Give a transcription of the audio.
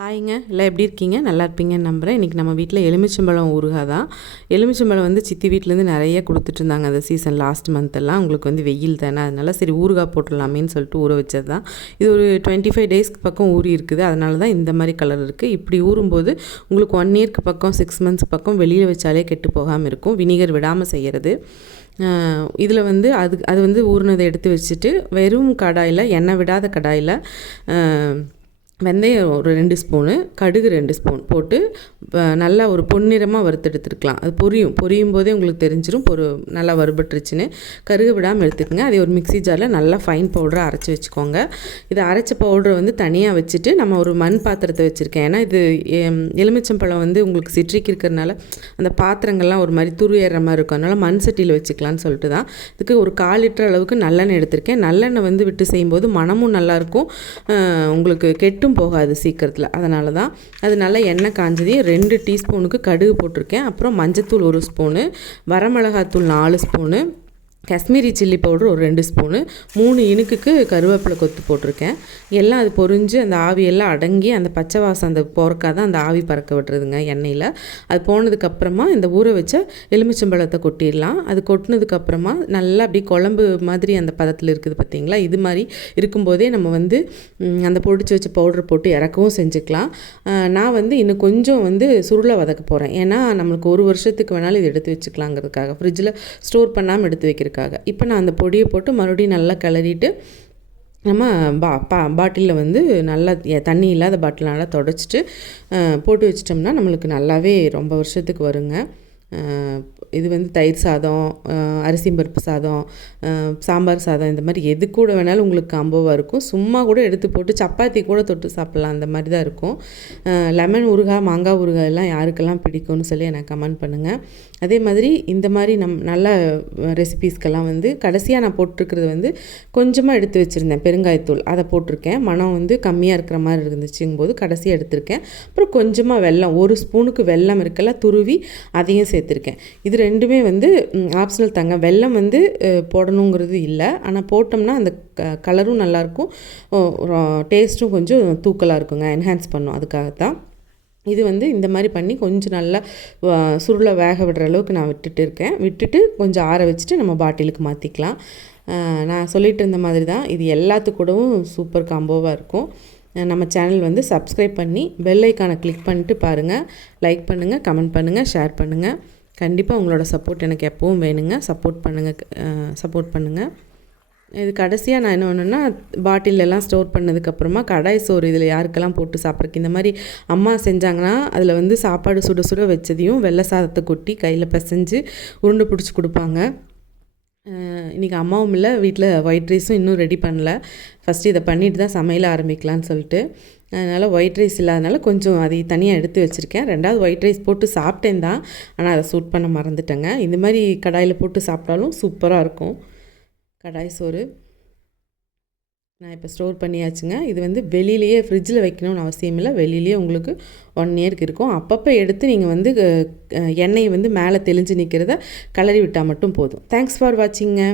ஹாய்ங்க, எல்லாம் எப்படி இருக்கீங்க? நல்லா இருப்பீங்கன்னு நம்புகிறேன். இன்றைக்கி நம்ம வீட்டில் எலுமிச்சம்பழம் ஊறுகாய் தான். எலுமிச்சம்பழம் வந்து சித்தி வீட்டிலேருந்து நிறைய கொடுத்துட்ருந்தாங்க அந்த சீசன் லாஸ்ட் மந்த்தெல்லாம். உங்களுக்கு வந்து வெயில் தானே, அதனால சரி ஊறுகாய் போட்டுடலாமேன்னு சொல்லிட்டு ஊற வச்சது தான். இது ஒரு 25 டேஸ்க்கு பக்கம் ஊறி இருக்குது. அதனால தான் இந்த மாதிரி கலர் இருக்குது. இப்படி ஊறும்போது உங்களுக்கு 1 இயர்க்கு பக்கம் 6 மந்த்ஸ் பக்கம் வெளியில் வச்சாலே கெட்டு போகாமல் இருக்கும். வினிகர் விடாமல் செய்கிறது. இதில் வந்து அது வந்து ஊறினதை எடுத்து வச்சுட்டு வெறும் கடாயில், எண்ணெய் விடாத கடாயில் வெந்தயம் ஒரு 2 ஸ்பூனு, கடுகு 2 ஸ்பூன் போட்டு நல்லா ஒரு பொன்னிறமாக வறுத்தெடுத்துருக்கலாம். அது பொரியும் போதே உங்களுக்கு தெரிஞ்சிடும் நல்லா வறுபட்டுருச்சுன்னு. கருக விடாமல் எடுத்துக்கோங்க. அதை ஒரு மிக்ஸி ஜாரில் நல்லா ஃபைன் பவுடராக அரைச்சி வச்சுக்கோங்க. இதை அரைச்ச பவுடரை வந்து தனியாக வச்சுட்டு நம்ம ஒரு மண் பாத்திரத்தை வச்சுருக்கேன். ஏன்னா இது எலுமிச்சம்பழம் வந்து உங்களுக்கு சிட்ரிக் இருக்கிறதுனால அந்த பாத்திரங்கள்லாம் ஒரு மாதிரி துரு ஏறுற மாதிரி இருக்கும். அதனால் மண் சட்டியில் வச்சுக்கலான்னு சொல்லிட்டு தான். இதுக்கு ஒரு 1/4 லிட்டர் அளவுக்கு நல்லெண்ணெய் எடுத்திருக்கேன். நல்லெண்ணெய் வந்து விட்டு செய்யும்போது மணமும் நல்லாயிருக்கும், உங்களுக்கு கெட்டும் போகாது சீக்கிரத்தில். அதனால தான் அது நல்லா எண்ணெய் காஞ்சதையும் 2 டீஸ்பூனுக்கு கடுகு போட்டிருக்கேன். அப்புறம் மஞ்சத்தூள் 1 ஸ்பூனு, வரமிளகாத்தூள் 4 ஸ்பூனு, காஷ்மீரி சில்லி பவுடர் ஒரு 2 ஸ்பூனு, 3 இனுக்குக்கு கருவேப்பிலை கொத்து போட்டிருக்கேன். எல்லாம் அது பொரிஞ்சு அந்த ஆவியெல்லாம் அடங்கி அந்த பச்சை வாசம் அந்த போறக்காக தான் அந்த ஆவி பறக்க விட்டுறதுங்க எண்ணெயில். அது போனதுக்கப்புறமா இந்த ஊற வச்ச எலுமிச்சம்பழத்தை கொட்டிடலாம். அது கொட்டினதுக்கப்புறமா நல்லா அப்படி குழம்பு மாதிரி அந்த பதத்தில் இருக்குது பார்த்தீங்களா? இது மாதிரி இருக்கும்போதே நம்ம வந்து அந்த பொடிச்சு வச்ச பவுடர் போட்டு இறக்கவும் செஞ்சுக்கலாம். நான் வந்து இன்னும் கொஞ்சம் வந்து சுருளை வதக்க போகிறேன். ஏன்னா நம்மளுக்கு 1 வருஷத்துக்கு வேணாலும் இது எடுத்து வச்சுக்கலாங்கிறதுக்காக, ஃப்ரிட்ஜில் ஸ்டோர் பண்ணாமல் எடுத்து வைக்கிறதுக்காக. இப்போ நான் அந்த பொடியை போட்டு மறுபடியும் நல்லா கிளறிட்டு நம்ம பாட்டிலில் வந்து நல்லா தண்ணி இல்லாத பாட்டில் நல்லா தொடச்சிட்டு போட்டு வச்சிட்டோம்னா நம்மளுக்கு நல்லாவே ரொம்ப வருஷத்துக்கு வருங்க. இது வந்து தயிர் சாதம், அரிசி பருப்பு சாதம், சாம்பார் சாதம், இந்த மாதிரி எது கூட வேணாலும் உங்களுக்கு காம்போவாக இருக்கும். சும்மா கூட எடுத்து போட்டு சப்பாத்தி கூட தொட்டு சாப்பிட்லாம். அந்த மாதிரி தான் இருக்கும். லெமன் ஊறுகாய், மாங்காய் ஊறுகாய் எல்லாம் யாருக்கெல்லாம் பிடிக்கும்னு சொல்லி எனக்கு கமெண்ட் பண்ணுங்கள். அதே மாதிரி இந்த மாதிரி நல்ல ரெசிபீஸ்க்கெல்லாம் வந்து கடைசியாக நான் போட்டிருக்கிறது வந்து கொஞ்சமாக எடுத்து வச்சுருந்தேன் பெருங்காயத்தூள், அதை போட்டிருக்கேன். மனம் வந்து கம்மியாக இருக்கிற மாதிரி இருந்துச்சுங்கும்போது கடைசியாக எடுத்திருக்கேன். அப்புறம் கொஞ்சமாக வெல்லம், 1 ஸ்பூனுக்கு வெல்லம் இருக்குல்ல, துருவி அதையும் சேர்த்துருக்கேன். இது ரெண்டுமே வந்து ஆப்ஷனல் தாங்க. வெல்லம் வந்து போடணுங்கிறது இல்லை, ஆனால் போட்டோம்னா அந்த கலரும் நல்லாயிருக்கும், டேஸ்ட்டும் கொஞ்சம் தூக்கலாக இருக்குங்க, என்ஹான்ஸ் பண்ணும். அதுக்காகத்தான் இது வந்து இந்த மாதிரி பண்ணி கொஞ்சம் நல்லா சுருளை வேக விடுற அளவுக்கு நான் விட்டுட்டு கொஞ்சம் ஆற வச்சுட்டு நம்ம பாட்டிலுக்கு மாற்றிக்கலாம். நான் சொல்லிகிட்டு இருந்த மாதிரி தான் இது எல்லாத்துக்கூடவும் சூப்பர் காம்போவாக இருக்கும். நம்ம சேனல் வந்து சப்ஸ்கிரைப் பண்ணி பெல் ஐக்கானை கிளிக் பண்ணிட்டு பாருங்கள். லைக் பண்ணுங்கள், கமெண்ட் பண்ணுங்கள், ஷேர் பண்ணுங்கள். கண்டிப்பாக உங்களோட சப்போர்ட் எனக்கு எப்பவும் வேணுங்க. சப்போர்ட் பண்ணுங்கள். இது கடைசியாக நான் என்ன பண்ணுன்னா, பாட்டிலெல்லாம் ஸ்டோர் பண்ணதுக்கப்புறமா கடாய் சோறு இதில் யாருக்கெல்லாம் போட்டு சாப்பிட்றக்கு இந்த மாதிரி அம்மா செஞ்சாங்கன்னா அதில் வந்து சாப்பாடு சுட சுட வச்சதையும் வெள்ளை சாதத்தை கொட்டி கையில் பிசைஞ்சு உருண்டை பிடிச்சி கொடுப்பாங்க. இன்றைக்கி அம்மாவும் இல்லை வீட்டில், ஒயிட் ரைஸும் இன்னும் ரெடி பண்ணல. ஃபஸ்ட்டு இதை பண்ணிவிட்டு தான் சமையல் ஆரம்பிக்கலான்னு சொல்லிட்டு. அதனால் ஒயிட் ரைஸ் இல்லாதனால கொஞ்சம் அதை தனியாக எடுத்து வச்சுருக்கேன். 2வது ஒயிட் ரைஸ் போட்டு சாப்பிட்டேன் தான், ஆனால் அதை சூட் பண்ண மறந்துட்டேங்க. இந்த மாதிரி கடாயில் போட்டு சாப்பிட்டாலும் சூப்பராக இருக்கும் கடாய் சோறு. நான் இப்போ ஸ்டோர் பண்ணியாச்சுங்க. இது வந்து வெளியிலேயே ஃப்ரிட்ஜில் வைக்கணும்னு அவசியம் இல்லை, வெளியிலேயே உங்களுக்கு 1 இயர்க்கு இருக்கும். அப்பப்போ எடுத்து நீங்கள் வந்து எண்ணெய் வந்து மேலே தெளிஞ்சு நிற்கிறத கிளறி விட்டால் மட்டும் போதும். Thanks for வாட்சிங்க.